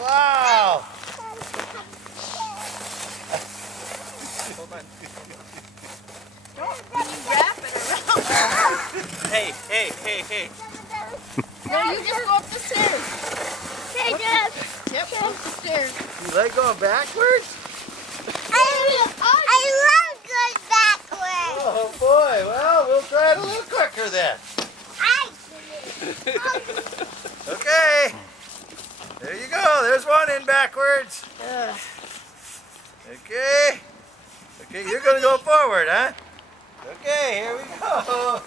Wow! Hold on. Wrap it around. Hey, hey, hey, hey. No, you just go up the stairs. Hey, Jeff. Yep, up the stairs. You like going backwards? I love going backwards. Oh boy, well, we'll try it a little quicker then. Okay. There you go, there's one in backwards. Okay. Okay, you're gonna go forward, huh? Okay, here we go.